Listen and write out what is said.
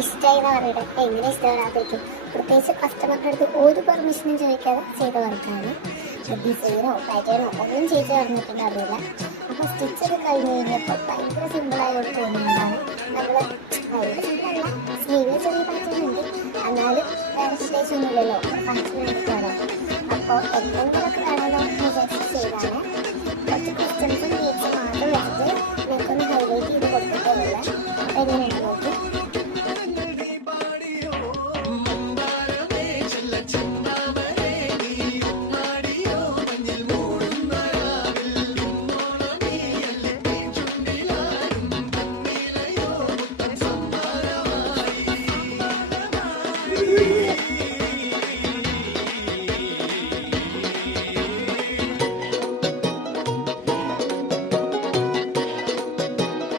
ഇഷ്ടമായി എന്ന് പറയട്ടെ. എങ്ങനെ ഇഷ്ടപ്പെടാതിരിക്കും? പ്രത്യേകിച്ച് കസ്റ്റമറുടെ അടുത്ത് ഒരു പെർമിഷനും ചോദിക്കാതെ ചെയ്ത വർക്കാണ്. ഡിസൈനോ പാറ്റേണോ ഒന്നും ചെയ്ത് പറഞ്ഞിട്ടുണ്ടാവില്ല. അപ്പോൾ സ്റ്റിച്ചൊക്കെ കഴിഞ്ഞ് കഴിഞ്ഞപ്പോൾ ഭയങ്കര സിമ്പിളായി ഒരു തോന്നുന്നതാണ്. നമ്മൾ ഭയങ്കര സിമ്പിളല്ല, സ്ലീവിൽ ചെറിയ പാറ്റേൺ ഉണ്ട്, എന്നാലും വേറെ പ്രത്യേകിച്ചൊന്നുമില്ലല്ലോ, ഫംഗ്ഷൻ എടുക്കാനോ. അപ്പോൾ എന്തെങ്കിലുമൊക്കെ കാണാനോ വിചാരിച്ച് ചെയ്താണ്. കുറച്ച് ക്വസ്റ്റ്യൻസ്